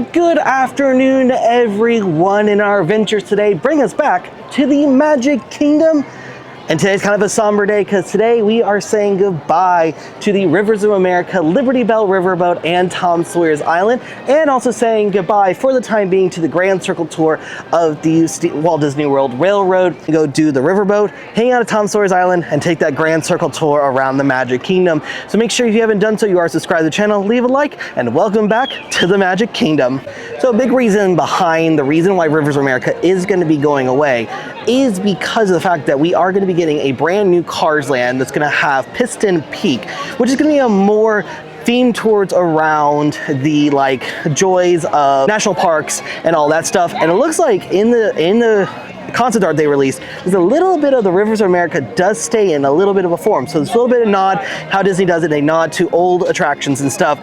Well, good afternoon to everyone. In our adventures today bring us back to the Magic Kingdom. And today's kind of a somber day because today we are saying goodbye to the Rivers of America, Liberty Belle Riverboat, and Tom Sawyer's Island, and also saying goodbye for the time being to the Grand Circle Tour of the Walt Disney World Railroad. Go do the riverboat, hang out at Tom Sawyer's Island, and take that Grand Circle Tour around the Magic Kingdom. So make sure if you haven't done so, you are subscribed to the channel, leave a like, and welcome back to the Magic Kingdom. So a big reason behind the reason why Rivers of America is going to be going away is because of the fact that we are going to be getting a brand new Cars Land that's going to have Piston Peak, which is going to be a more themed towards around the joys of national parks and all that stuff. And it looks like in the concept art they released, there's a little bit of the Rivers of America does stay in a little bit of a form. So there's a little bit of nod how Disney does it. They nod to old attractions and stuff.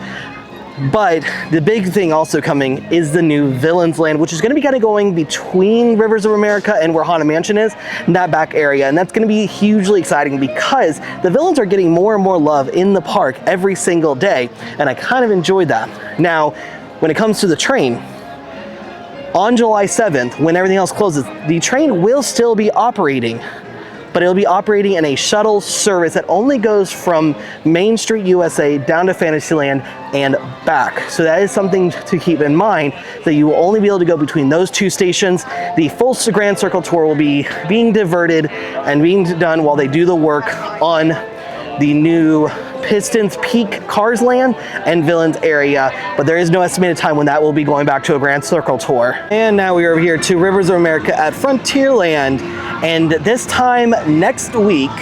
But the big thing also coming is the new Villains Land, which is going to be kind of going between Rivers of America and where Haunted Mansion is, in that back area. And that's going to be hugely exciting because the villains are getting more and more love in the park every single day. And I kind of enjoyed that. Now, when it comes to the train, on July 7th, when everything else closes, the train will still be operating. But it'll be operating in a shuttle service that only goes from Main Street USA down to Fantasyland and back. So that is something to keep in mind, that you will only be able to go between those two stations. The full Grand Circle Tour will be being diverted and being done while they do the work on the new Pistons Peak Cars Land and Villains area, but there is no estimated time when that will be going back to a Grand Circle Tour. And now we are over here to Rivers of America at Frontierland, and this time next week,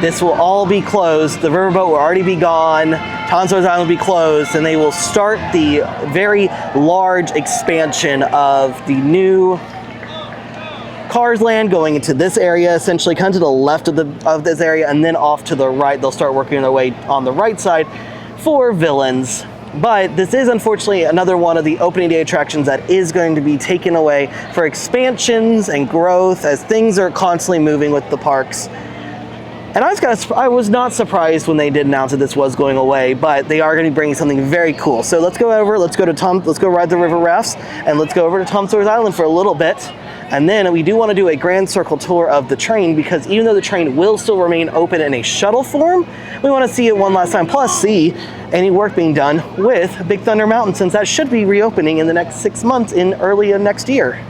this will all be closed. The riverboat will already be gone. Tom Sawyer's Island will be closed, and they will start the very large expansion of the new Cars Land going into this area, essentially kind of to the left of this area, and then off to the right. They'll start working their way on the right side for Villains. But this is unfortunately another one of the opening day attractions that is going to be taken away for expansions and growth as things are constantly moving with the parks. And I was not surprised when they did announce that this was going away, but they are going to be bringing something very cool. So let's go ride the river rafts, and let's go over to Tom Sawyer's Island for a little bit. And then we do want to do a Grand Circle Tour of the train, because even though the train will still remain open in a shuttle form, we want to see it one last time, plus see any work being done with Big Thunder Mountain, since that should be reopening in the next 6 months in early next year.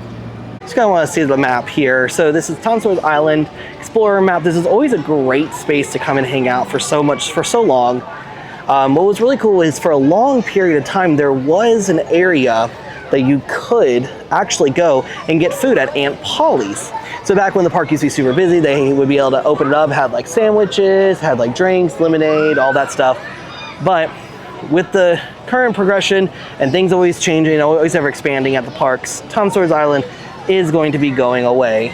Just kind of want to see the map here. So this is Tom Sawyer's Island Explorer map. This is always a great space to come and hang out for so long. What was really cool is for a long period of time, there was an area that you could actually go and get food at Aunt Polly's. So back when the park used to be super busy, they would be able to open it up, had like sandwiches, had like drinks, lemonade, all that stuff. But with the current progression and things always changing, always ever expanding at the parks, Tom Sawyer's Island is going to be going away.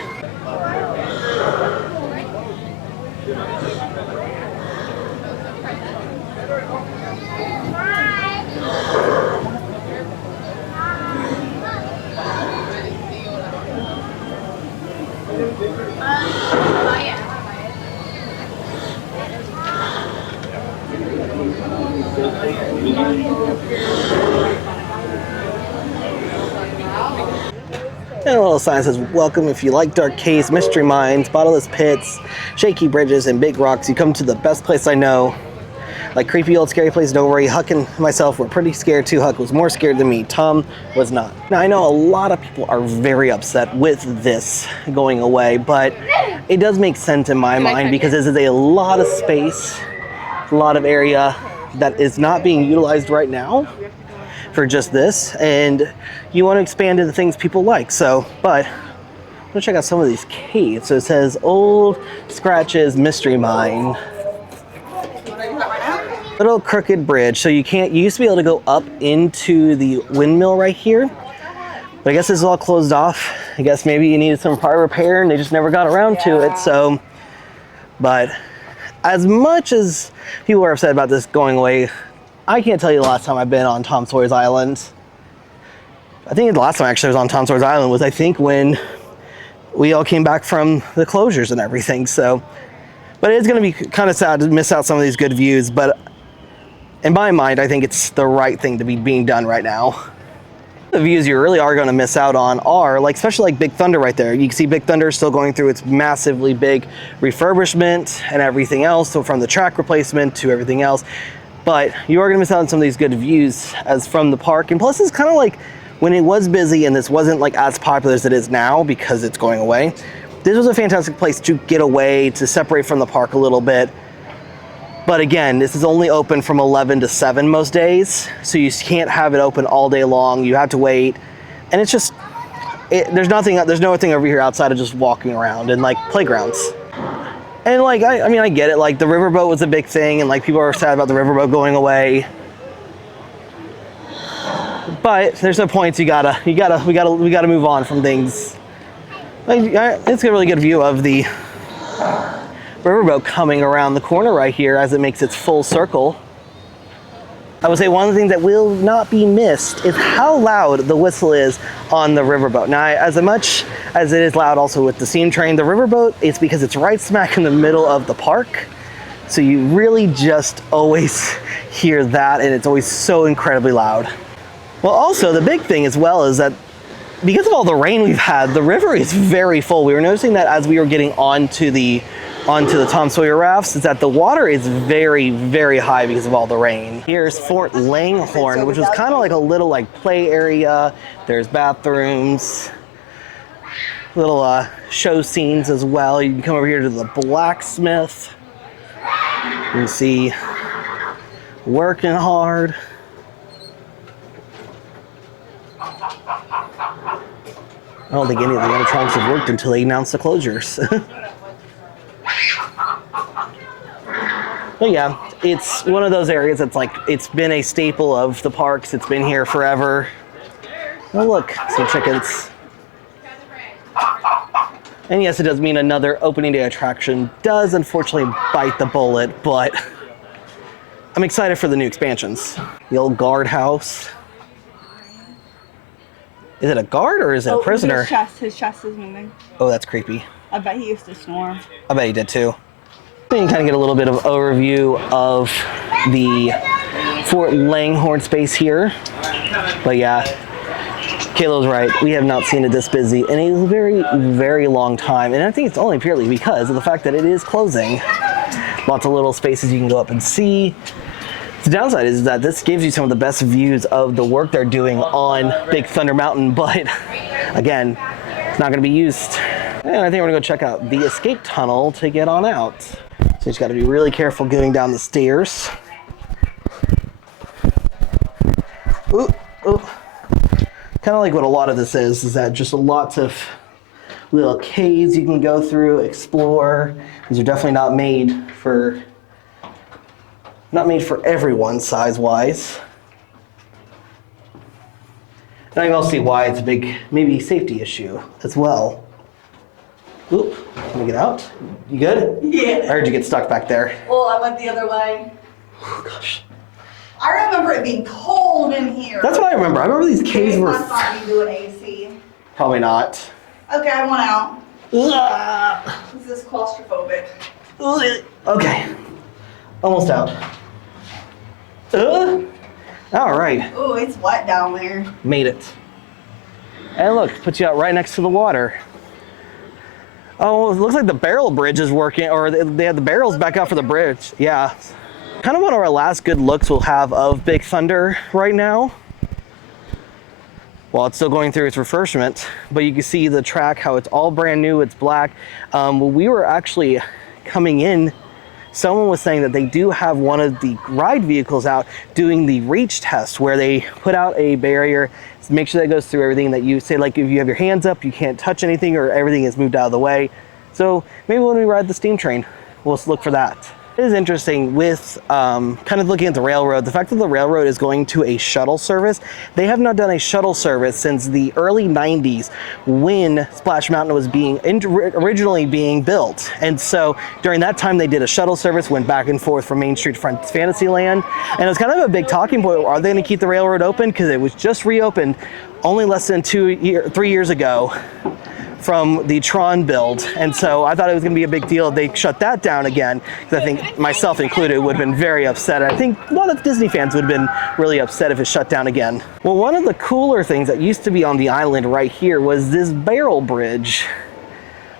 And a little sign says, welcome if you like dark caves, mystery mines, bottomless pits, shaky bridges, and big rocks. You come to the best place I know. Like creepy old scary place, don't worry. Huck and myself were pretty scared too. Huck was more scared than me. Tom was not. Now I know a lot of people are very upset with this going away, but it does make sense in my mind because this is a lot of space, a lot of area that is not being utilized right now for just this, and you want to expand into things people like. So, but I'm gonna check out some of these caves. So it says Old Scratches Mystery Mine. Little crooked bridge. So you used to be able to go up into the windmill right here, but I guess this is all closed off. I guess maybe you needed some prior repair and they just never got around to it. So, but as much as people are upset about this going away, I can't tell you the last time I've been on Tom Sawyer's Island. I think the last time actually I was on Tom Sawyer's Island was, I think, when we all came back from the closures and everything. So, but it is going to be kind of sad to miss out some of these good views. But in my mind, I think it's the right thing to be being done right now. The views you really are going to miss out on are like, especially like Big Thunder right there. You can see Big Thunder still going through its massively big refurbishment and everything else. So from the track replacement to everything else, but you are going to miss out on some of these good views as from the park. And plus it's kind of like when it was busy and this wasn't like as popular as it is now because it's going away. This was a fantastic place to get away, to separate from the park a little bit. But again, this is only open from 11 to 7 most days, so you can't have it open all day long. You have to wait, and it's just, there's no thing over here outside of just walking around and like playgrounds. And like, I mean, I get it. Like the riverboat was a big thing, and like people are sad about the riverboat going away. But there's no point. We gotta move on from things. Like, it's a really good view of the riverboat coming around the corner right here as it makes its full circle. I would say one of the things that will not be missed is how loud the whistle is on the riverboat. Now, as much as it is loud also with the steam train, the riverboat, it's because it's right smack in the middle of the park. So you really just always hear that, and it's always so incredibly loud. Well, also the big thing as well is that because of all the rain we've had, the river is very full. We were noticing that as we were getting onto the Tom Sawyer rafts, is that the water is very, very high because of all the rain. Here's Fort Langhorne, which was kind of like a little like play area. There's bathrooms, little show scenes as well. You can come over here to the blacksmith. You can see working hard. I don't think any of the animatronics have worked until they announced the closures. But yeah, it's one of those areas that's like, it's been a staple of the parks. It's been here forever. Oh look, some chickens. And yes, it does mean another opening day attraction does unfortunately bite the bullet, but I'm excited for the new expansions. The old guardhouse. Is it a guard or is it a prisoner? His chest is moving. Oh, that's creepy. I bet he used to snore. I bet he did too. You can kind of get a little bit of overview of the Fort Langhorne space here. But yeah, Kayla's right. We have not seen it this busy in a very, very long time. And I think it's only purely because of the fact that it is closing. Lots of little spaces you can go up and see. The downside is that this gives you some of the best views of the work they're doing on Big Thunder Mountain, but again, it's not going to be used. And I think we're going to go check out the escape tunnel to get on out. So you just got to be really careful going down the stairs. Ooh, ooh. Kind of like what a lot of this is that just lots of little caves you can go through, explore. These are definitely not made for everyone size-wise. And I can also see why it's a big, maybe safety issue as well. Oop, can we get out? You good? Yeah. I heard you get stuck back there. Well, I went the other way. Oh gosh. I remember it being cold in here. That's what I remember. I remember these caves were... Must not be doing AC. Probably not. Okay, I want out. Ugh. This is claustrophobic. Okay. Almost out. All right. Oh, it's wet down there. Made it. And look, puts you out right next to the water. Oh, it looks like the barrel bridge is working, or they have the barrels back out for the bridge. Yeah. Kind of one of our last good looks we'll have of Big Thunder right now. While it's still going through its refurbishment, but you can see the track, how it's all brand new, it's black. When we were actually coming in, someone was saying that they do have one of the ride vehicles out doing the reach test where they put out a barrier to make sure that it goes through everything that you say, like if you have your hands up, you can't touch anything or everything is moved out of the way. So maybe when we ride the steam train, we'll look for that. It is interesting with kind of looking at the railroad, the fact that the railroad is going to a shuttle service. They have not done a shuttle service since the early 90s when Splash Mountain was originally being built. And so during that time they did a shuttle service, went back and forth from Main Street to Fantasyland. And it was kind of a big talking point. Are they going to keep the railroad open? Because it was just reopened only less than 3 years ago from the Tron build, and so I thought it was going to be a big deal if they shut that down again, because I think, myself included, would have been very upset. I think a lot of Disney fans would have been really upset if it shut down again. Well, one of the cooler things that used to be on the island right here was this barrel bridge.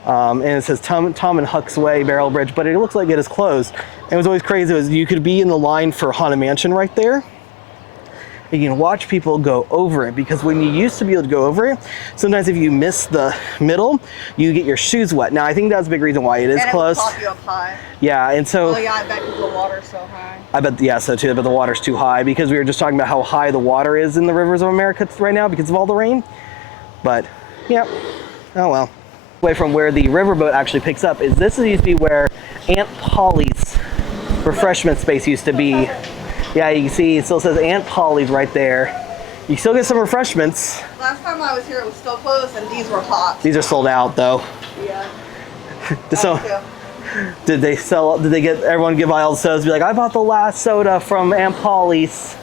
And it says Tom and Huck's Way Barrel Bridge, but it looks like it is closed. And it was always crazy, was you could be in the line for Haunted Mansion right there. You can watch people go over it, because when you used to be able to go over it, sometimes if you miss the middle, you get your shoes wet. Now, I think that's a big reason why it is closed. And it would pop you up high. Yeah, and so... Oh yeah, I bet because the water's so high. I bet, yeah, so too, but the water's too high, because we were just talking about how high the water is in the rivers of America right now because of all the rain. But, yeah, oh well. Away from where the riverboat actually picks up is this used to be where Aunt Polly's refreshment space used to be. Yeah, you can see it still says Aunt Polly's right there. You still get some refreshments. Last time I was here, it was still closed, and these were hot. These are sold out, though. Yeah. So, did they get everyone give all the sodas? Be like, I bought the last soda from Aunt Polly's.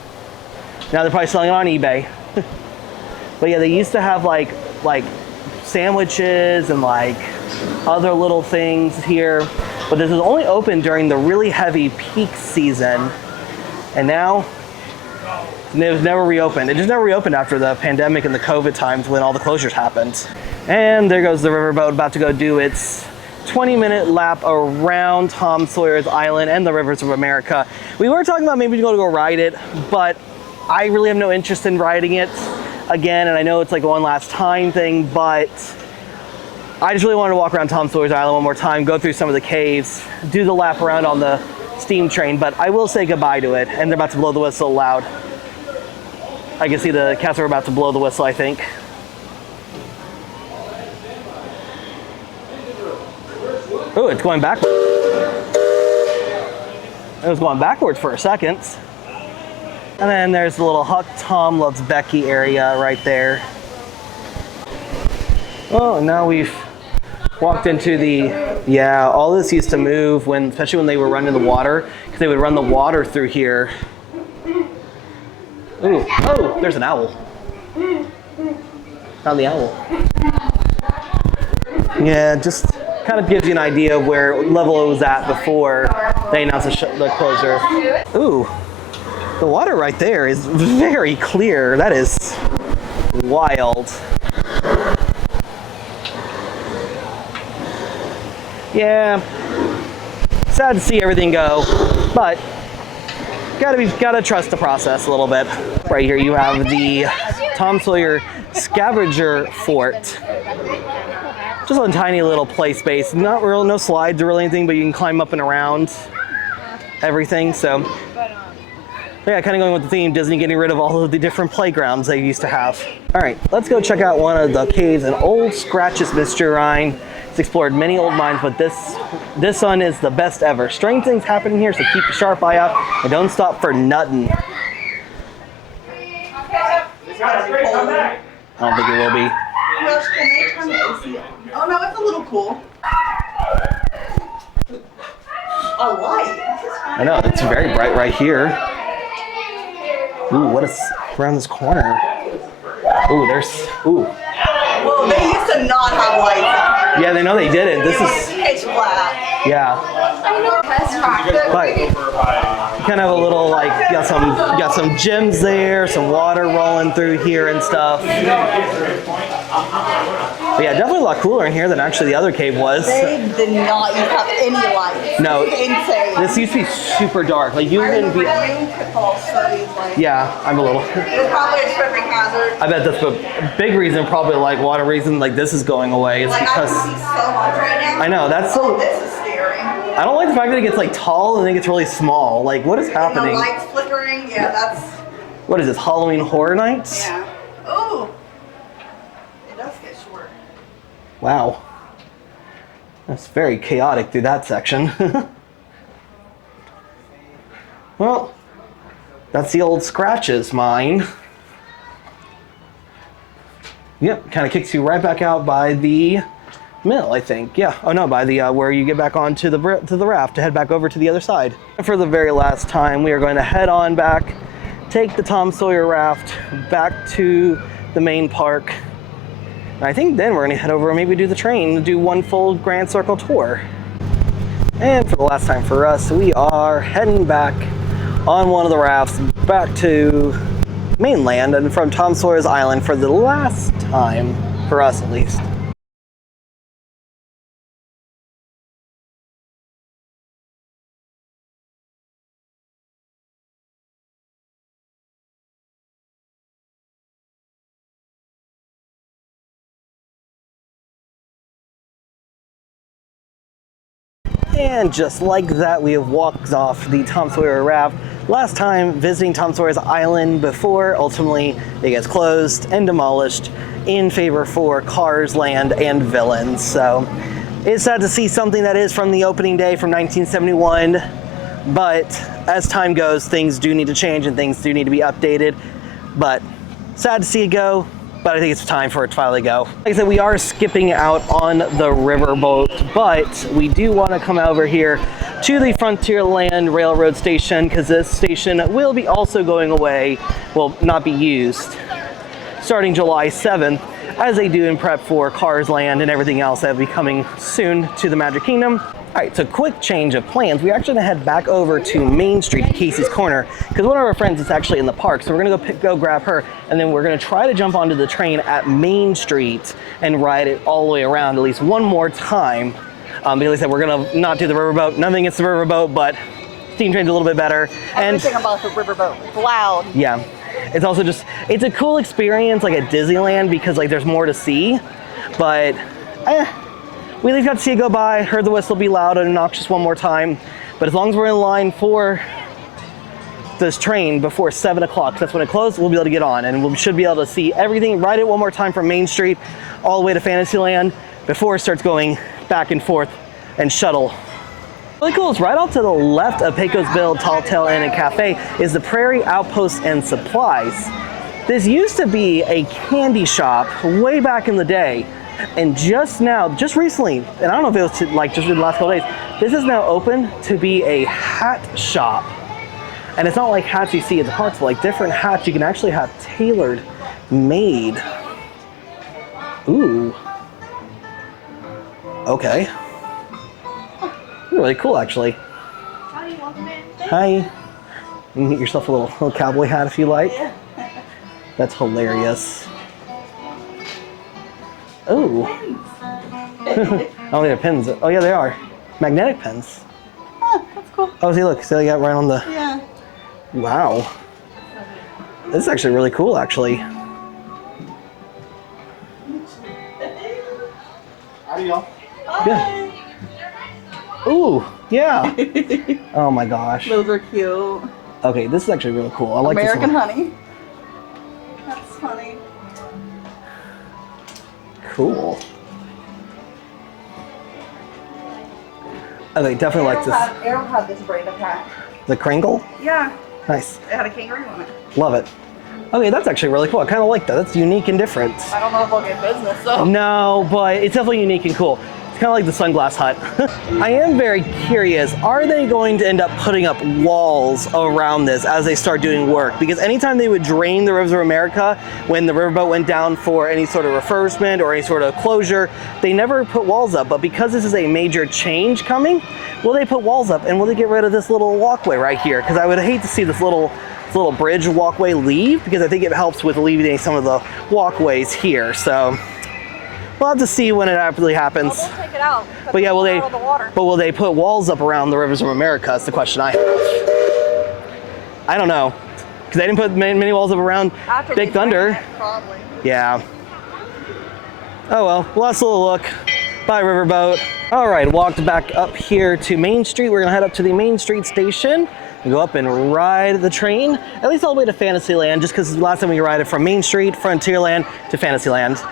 Now they're probably selling it on eBay. But yeah, they used to have like sandwiches and like other little things here. But this was only open during the really heavy peak season. And now, it was never reopened. It just never reopened after the pandemic and the COVID times when all the closures happened. And there goes the riverboat about to go do its 20-minute lap around Tom Sawyer's Island and the rivers of America. We were talking about maybe to go ride it, but I really have no interest in riding it again. And I know it's like a one last time thing, but I just really wanted to walk around Tom Sawyer's Island one more time, go through some of the caves, do the lap around on the steam train, but I will say goodbye to it, and they're about to blow the whistle loud. I can see the cats are about to blow the whistle, I think. Oh, it's going backwards. It was going backwards for a second. And then there's the little Huck, Tom Loves Becky area right there. Oh, and now we've walked into the, yeah, all this used to move when, especially when they were running the water, because they would run the water through here. Ooh, oh, there's an owl. Found the owl. Yeah, just kind of gives you an idea of where level it was at before they announced the closure. Ooh, the water right there is very clear. That is wild. Yeah, sad to see everything go, but gotta trust the process a little bit. Right here you have the Tom Sawyer Scavenger Fort. Just a tiny little play space. Not real, no slides or really anything, but you can climb up and around everything. So, yeah, kind of going with the theme, Disney getting rid of all of the different playgrounds they used to have. All right, let's go check out one of the caves in Old Scratch's Mystery Rhine. It's explored many old mines, but this one is the best ever. Strange things happening here, so keep a sharp eye out and don't stop for nothing. I don't think it will be. Can they turn the AC on? Oh no, it's a little cool. A light. I know, it's very bright right here. Ooh, what is around this corner? Ooh, ooh. Well, they used to not have lights out here. Yeah, they know they did it. This is pitch black. Yeah. But you kind of have a little like got some gems there, some water rolling through here and stuff. But yeah, definitely a lot cooler in here than actually the other cave was. They did not even have any lights. No. Insane. This used to be super dark. Like you wouldn't be. You could fall studies like. Yeah, I'm a little. It's probably a tripping hazard. I bet that's a big reason, probably like water reason, like this is going away. It's like, because. I can see so much right now. I know, that's so. Oh, this is scary. I don't like the fact that it gets like tall and then it gets really small. Like what is happening? And the lights flickering. Yeah, that's. What is this? Halloween Horror Nights? Yeah. Ooh. It does get short. Wow. That's very chaotic through that section. Well, that's the old Scratches mine. Yep, kind of kicks you right back out by the mill, I think. Yeah. Oh no, by the where you get back onto the raft to head back over to the other side. And for the very last time, we are going to head on back, take the Tom Sawyer raft back to the main park. I think then we're gonna head over and maybe do the train, do one full Grand Circle tour. And for the last time for us, we are heading back on one of the rafts back to mainland and from Tom Sawyer's Island for the last time, for us at least. And just like that, we have walked off the Tom Sawyer raft. Last time visiting Tom Sawyer's Island before ultimately it gets closed and demolished in favor for Cars Land and Villains. So it's sad to see something that is from the opening day from 1971, but as time goes, things do need to change and things do need to be updated. But sad to see it go, but I think it's time for it to finally go. Like I said, we are skipping out on the riverboat, but we do want to come over here to the Frontierland Railroad station because this station will be also going away, will not be used, starting July 7th, as they do in prep for Cars Land and everything else that will be coming soon to the Magic Kingdom. All right, so quick change of plans. We're actually gonna head back over to Main Street, Casey's Corner, because one of our friends is actually in the park, so we're gonna go grab her, and then we're gonna try to jump onto the train at Main Street and ride it all the way around at least one more time. Because like I said, we're gonna not do the riverboat. Nothing against the riverboat, but steam train's a little bit better. Everything about the riverboat. It's loud. Yeah, it's also just, it's a cool experience like at Disneyland because like there's more to see, but we at least got to see it go by, heard the whistle be loud and obnoxious one more time. But as long as we're in line for this train before 7 o'clock, that's when it closed, we'll be able to get on. And we should be able to see everything, ride it one more time from Main Street all the way to Fantasyland before it starts going back and forth and shuttle. Really cool is right off to the left of Pecos Bill Tall Tale Inn and Cafe is the Prairie Outpost and Supplies. This used to be a candy shop way back in the day. And just now, just recently, and I don't know if it was like just in the last couple days, this is now open to be a hat shop. And it's not like hats you see at the parks, but like different hats you can actually have tailored made. Ooh. Okay. Really cool, actually. Hi, welcome in. Hi. You can get yourself a little cowboy hat if you like. Yeah. That's hilarious. Oh. Oh, they're pins. Oh, yeah, they are. Magnetic pens. Oh, that's cool. Oh, see, look. See, they got right on the... Yeah. Wow. This is actually really cool, actually. Howdy, y'all. Good. Ooh, yeah. Oh, my gosh. Those are cute. Okay, this is actually really cool. I like American this one. honey. That's funny. Cool. Okay, definitely like this. Arrow had this brand of hat. The Kringle? Yeah. Nice. It had a kangaroo on it. Love it. Okay, that's actually really cool. I kind of like that. That's unique and different. I don't know if I'll get business, so. No, but it's definitely unique and cool. It's kind of like the sunglass hut. I am very curious, are they going to end up putting up walls around this as they start doing work? Because anytime they would drain the rivers of America, when the riverboat went down for any sort of refurbishment or any sort of closure, they never put walls up. But because this is a major change coming, will they put walls up and will they get rid of this little walkway right here? Because I would hate to see this little bridge walkway leave, because I think it helps with alleviating some of the walkways here. So we'll have to see when it actually happens. Well, we'll take it out. But yeah, will they put walls up around the rivers of America? That's the question I have. I don't know, because they didn't put many walls up around After Big we drain Thunder. it, probably. Yeah. Oh well, last little look. Bye, riverboat. All right, walked back up here to Main Street. We're gonna head up to the Main Street station and go up and ride the train, at least all the way to Fantasyland, just because last time we ride it from Main Street, Frontierland to Fantasyland.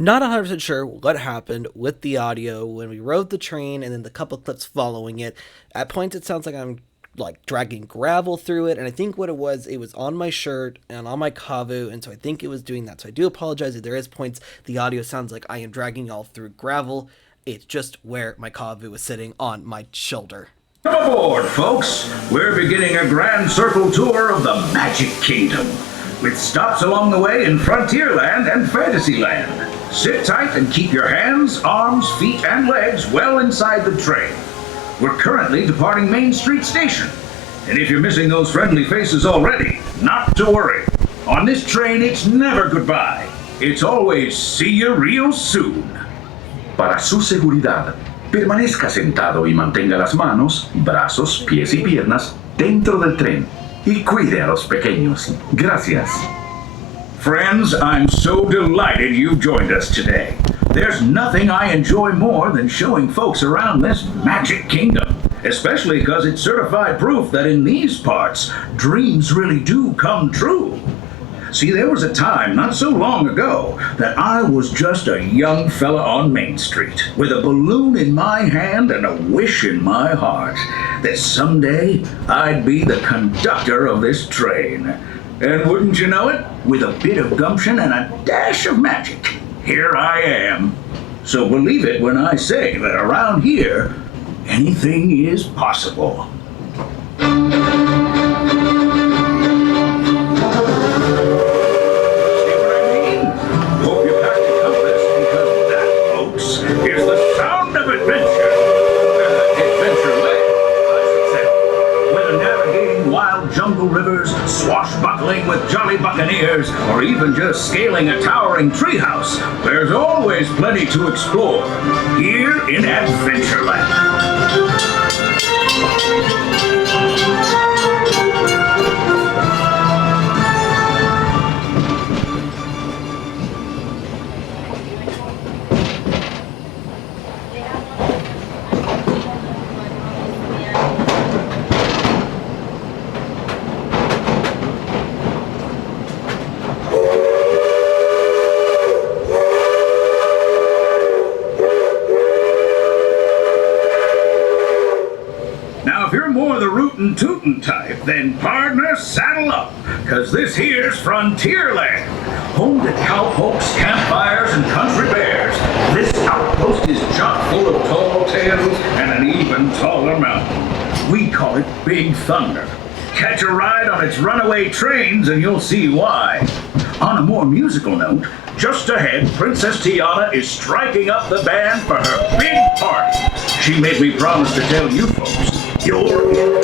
Not 100% sure what happened with the audio when we rode the train and then the couple clips following it. At points it sounds like I'm like dragging gravel through it, and I think what it was on my shirt and on my kavu, and so I think it was doing that. So I do apologize if there is points the audio sounds like I am dragging y'all through gravel. It's just where my kavu was sitting on my shoulder. Come aboard, folks. We're beginning a grand circle tour of the Magic Kingdom. with stops along the way in Frontierland and Fantasyland. Sit tight and keep your hands, arms, feet, and legs well inside the train. We're currently departing Main Street Station. And if you're missing those friendly faces already, not to worry. On this train, it's never goodbye. It's always see you real soon. Para su seguridad, permanezca sentado y mantenga las manos, brazos, pies y piernas dentro del tren. Y cuide a los pequeños. Gracias. Friends, I'm so delighted you've joined us today. There's nothing I enjoy more than showing folks around this magic kingdom, especially because it's certified proof that in these parts, dreams really do come true. See, there was a time not so long ago that I was just a young fella on Main Street with a balloon in my hand and a wish in my heart that someday I'd be the conductor of this train. And wouldn't you know it, with a bit of gumption and a dash of magic, here I am. So believe it when I say that around here, anything is possible. Rivers, swashbuckling with jolly buccaneers, or even just scaling a towering treehouse, there's always plenty to explore here in Adventureland. Tootin' type, then partner, saddle up, cause this here's Frontierland, home to cowpokes, campfires, and country bears. This outpost is chock full of tall tales and an even taller mountain. We call it Big Thunder. Catch a ride on its runaway trains and you'll see why. On a more musical note, just ahead, Princess Tiana is striking up the band for her big party. She made me promise to tell you folks, you're in.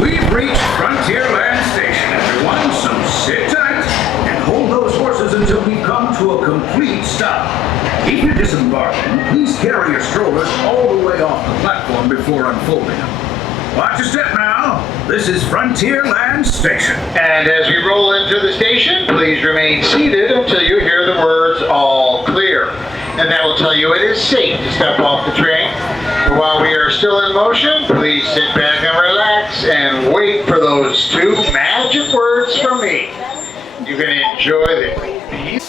We've reached Frontierland Station, everyone, so sit tight and hold those horses until we come to a complete stop. If you're disembarking, please carry your strollers all the way off the platform before unfolding them. Watch your step now. This is Frontierland Station. And as we roll into the station, please remain seated until you hear the words "all clear." And that will tell you it is safe to step off the train. But while we are still in motion, please sit back and relax and wait for those two magic words from me. You can enjoy the...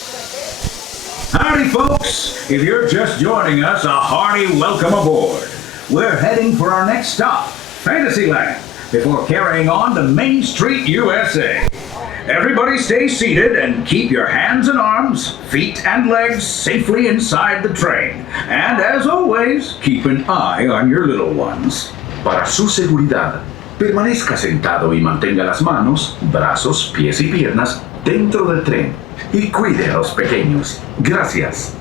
Howdy, folks. If you're just joining us, a hearty welcome aboard. We're heading for our next stop, Fantasyland, before carrying on to Main Street, USA. Everybody stay seated and keep your hands and arms, feet and legs safely inside the train. And as always, keep an eye on your little ones. Para su seguridad, permanezca sentado y mantenga las manos, brazos, pies y piernas dentro del tren. Y cuide a los pequeños. Gracias.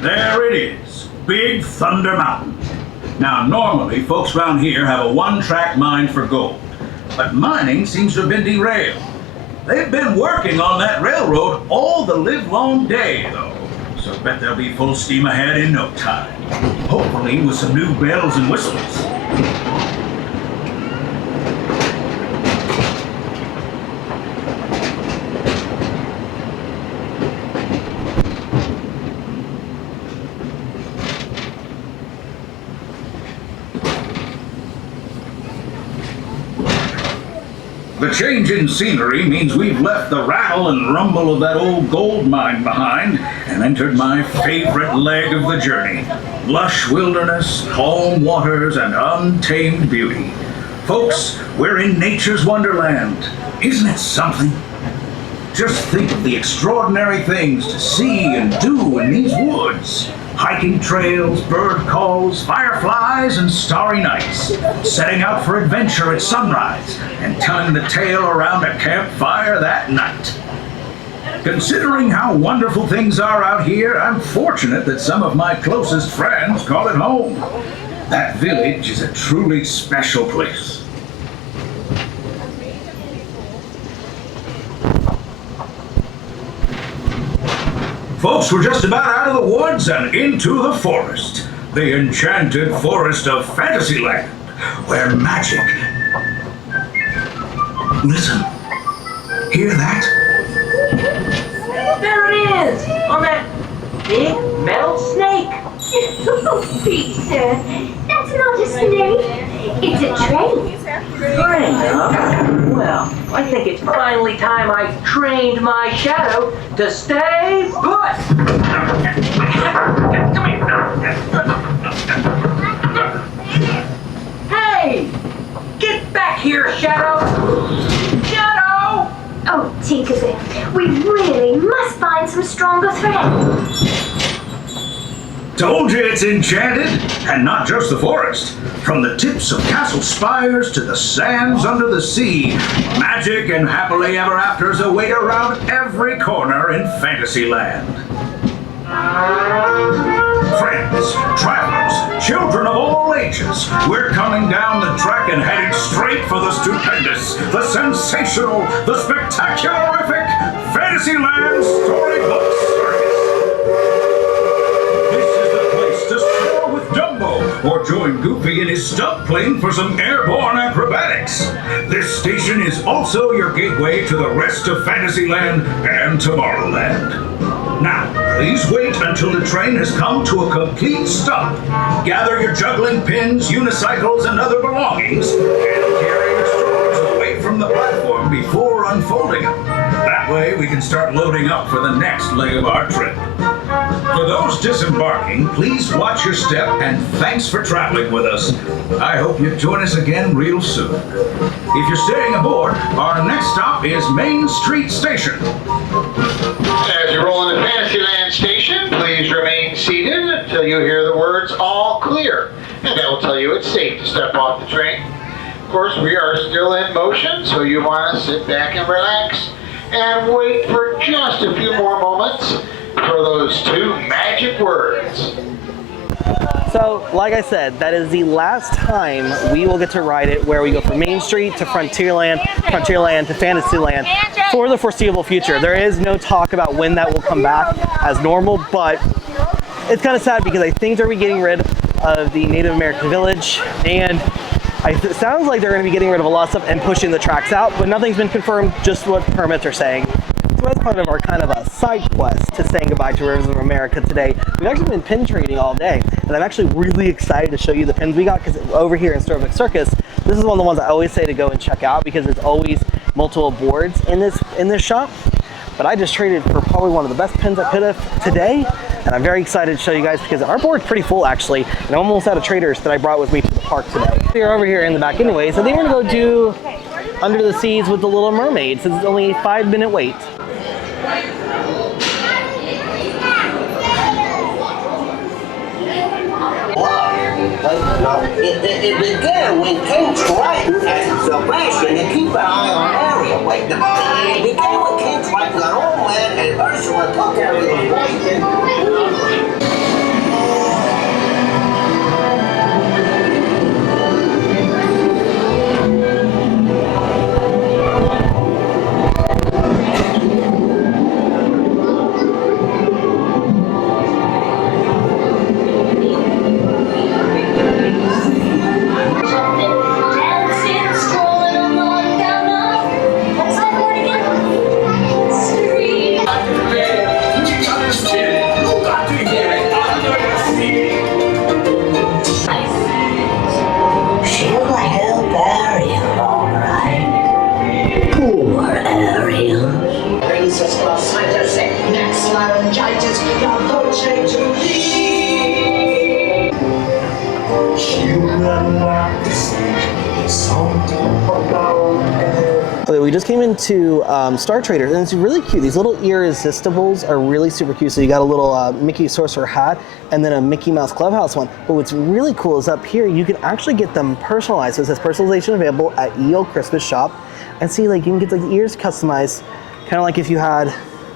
There it is, Big Thunder Mountain. Now, normally, folks around here have a one-track mind for gold, but mining seems to have been derailed. They've been working on that railroad all the livelong day, though, so I bet they'll be full steam ahead in no time. Hopefully with some new bells and whistles. The change in scenery means we've left the rattle and rumble of that old gold mine behind and entered my favorite leg of the journey. Lush wilderness, calm waters, and untamed beauty. Folks, we're in nature's wonderland. Isn't it something? Just think of the extraordinary things to see and do in these woods. Hiking trails, bird calls, fireflies, and starry nights. Setting out for adventure at sunrise and telling the tale around a campfire that night. Considering how wonderful things are out here, I'm fortunate that some of my closest friends call it home. That village is a truly special place. Folks, we're just about out of the woods and into the forest. The enchanted forest of Fantasyland, where magic... Listen. Hear that? There it is! On that big metal snake! Oh, Peter, that's not a snake. It's a train. Train, huh? Well, I think it's finally time I trained my shadow to stay put! Hey! Get back here, Shadow! Shadow! Oh, Tinkerbell, we really must find some stronger thread. Told you it's enchanted, and not just the forest. From the tips of castle spires to the sands under the sea, magic and happily ever afters await around every corner in Fantasyland. Friends, travelers, children of all ages, we're coming down the track and heading straight for the stupendous, the sensational, the spectacular-rific Fantasyland Storybook Circus. Or join Goofy in his stunt plane for some airborne acrobatics. This station is also your gateway to the rest of Fantasyland and Tomorrowland. Now, please wait until the train has come to a complete stop. Gather your juggling pins, unicycles, and other belongings, and carry your stores away from the platform before unfolding them. That way we can start loading up for the next leg of our trip. For those disembarking, please watch your step and thanks for traveling with us. I hope you join us again real soon. If you're staying aboard, our next stop is Main Street Station. As you roll into Fantasyland Station, please remain seated until you hear the words "all clear," and that will tell you it's safe to step off the train. Of course, we are still in motion, so you want to sit back and relax and wait for just a few more moments for those two magic words. So, like I said, that is the last time we will get to ride it, where we go from Main Street to Frontierland, Frontierland to Fantasyland for the foreseeable future. There is no talk about when that will come back as normal, but it's kind of sad because I think they're getting rid of the Native American village, and it sounds like they're going to be getting rid of a lot of stuff and pushing the tracks out, but nothing's been confirmed, just what permits are saying. So as part of our kind of a side quest to saying goodbye to Rivers of America today, we've actually been pin trading all day, and I'm actually really excited to show you the pins we got, because over here in Storybook Circus, this is one of the ones I always say to go and check out because there's always multiple boards in this shop. But I just traded for probably one of the best pins I could have today, and I'm very excited to show you guys because our board's pretty full actually, and I'm almost out of traders that I brought with me to the park today. They're over here in the back anyway, so they want to go do Under the Seas with the Little Mermaid, since it's only a 5-minute wait. It began when King Triton and Sebastian to keep an eye on Ariel. It began when King Triton got old man and Ursula took Ariel's wife. just came into Star Traders, and it's really cute. These little irresistibles are really super cute. So you got a little Mickey Sorcerer hat and then a Mickey Mouse Clubhouse one. But what's really cool is up here, you can actually get them personalized. So it says personalization available at EO Christmas Shop. And see, like, you can get like the ears customized, kind of like if you had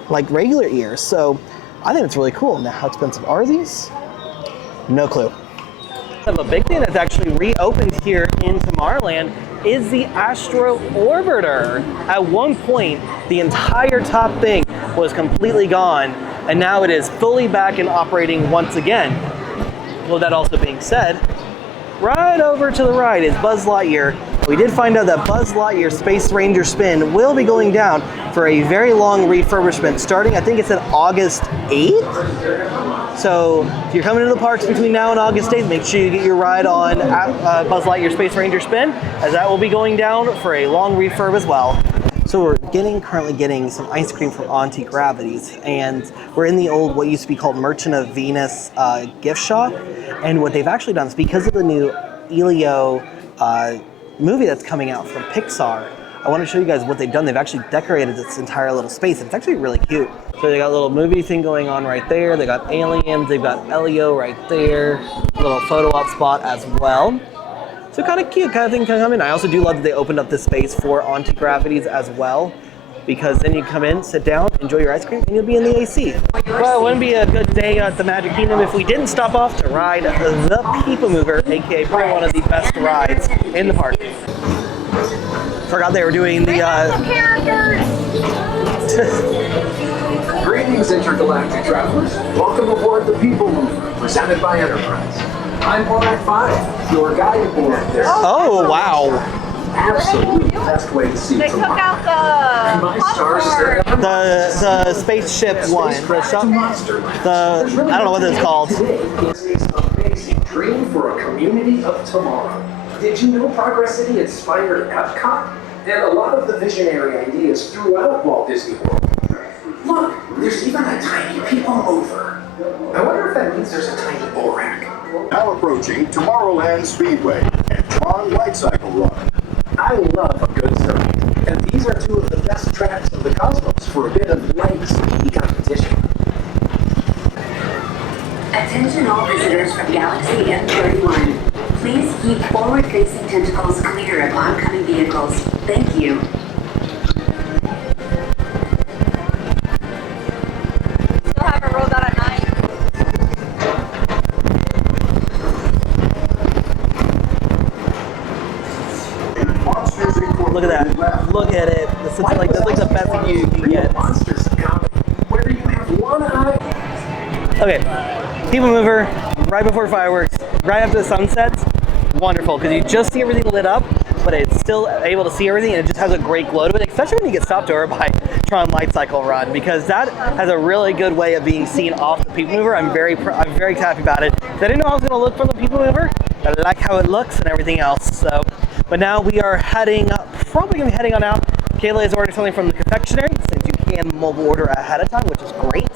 like regular ears. So I think it's really cool. Now, how expensive are these? No clue. Of a big thing that's actually reopened here in Tomorrowland is the Astro Orbiter. At one point, the entire top thing was completely gone, and now it is fully back and operating once again. Well, that also being said, right over to the right is Buzz Lightyear. We did find out that Buzz Lightyear Space Ranger Spin will be going down for a very long refurbishment starting, I think it's August 8th. So if you're coming to the parks between now and August 8th, make sure you get your ride on Buzz Lightyear Space Ranger Spin, as that will be going down for a long refurb as well. So we're currently getting some ice cream from Auntie Gravity's, and we're in the old, what used to be called Merchant of Venus gift shop. And what they've actually done is, because of the new Elio movie that's coming out from Pixar, I want to show you guys what they've done. They've actually decorated this entire little space, and it's actually really cute. So they got a little movie thing going on right there. They got aliens, they've got Elio right there, a little photo op spot as well. So kind of cute, kind of thing can come in. I also do love that they opened up this space for Auntie Gravity's as well, because then you come in, sit down, enjoy your ice cream, and you'll be in the AC. Well, it wouldn't be a good day at the Magic Kingdom if we didn't stop off to ride the People Mover, aka probably one of the best rides in the park. Forgot they were doing the Greetings, intergalactic travelers. Welcome aboard the People Mover, presented by Enterprise. I'm Borat 5, your guide aboard this. Oh, wow. Absolutely best way to see They took tomorrow. out the My stars The spaceship one. I don't know what it's called. Today is an amazing dream for a community of tomorrow. Did you know Progress City inspired Epcot? And a lot of the visionary ideas throughout Walt Disney World. Look, there's even a tiny People Mover. I wonder if that means there's a tiny Borak. Now approaching Tomorrowland Speedway and Tron Light Cycle Run. I love a good circuit, and these are two of the best tracks of the cosmos for a bit of light speedy competition. Attention all visitors from Galaxy M31. Please keep forward-facing tentacles clear of oncoming vehicles. Thank you. still haven't rolled out at night. Look at that. Look at it. This is like the best view you can get. Monsters coming, whether you have one eye. Okay, People Mover, right before fireworks, right after the sun sets. Wonderful, because you just see everything lit up, but it's still able to see everything, and it just has a great glow to it, especially when you get stopped over by Tron Light Cycle Run, because that has a really good way of being seen off the People Mover. I'm very happy about it. I didn't know how I was going to look from the People Mover. I like how it looks and everything else. So, but now we are probably going to be heading on out. Kayla has ordered something from the confectionery, since you can mobile order ahead of time, which is great.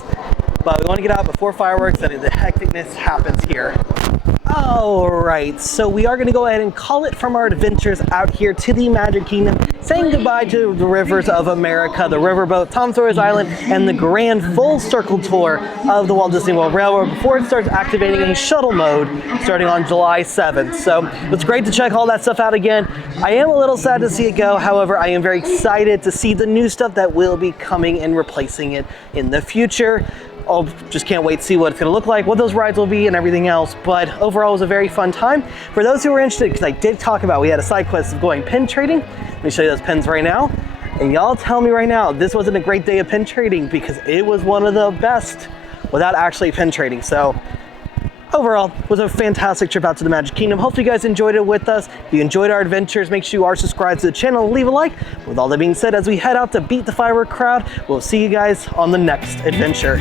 But we want to get out before fireworks and the hecticness happens here. Alright, so we are going to go ahead and call it from our adventures out here to the Magic Kingdom, saying goodbye to the rivers of America, the Riverboat, Tom Sawyer Island, and the grand full circle tour of the Walt Disney World Railroad before it starts activating in shuttle mode starting on July 7th. So it's great to check all that stuff out again. I am a little sad to see it go, however, I am very excited to see the new stuff that will be coming and replacing it in the future. I just can't wait to see what it's going to look like, what those rides will be, and everything else. But overall, it was a very fun time. For those who are interested, because I did talk about, we had a side quest of going pin trading. Let me show you those pins right now. And y'all tell me right now, this wasn't a great day of pin trading, because it was one of the best without actually pin trading. So overall, it was a fantastic trip out to the Magic Kingdom. Hopefully you guys enjoyed it with us. If you enjoyed our adventures, make sure you are subscribed to the channel and leave a like. With all that being said, as we head out to beat the firework crowd, we'll see you guys on the next adventure.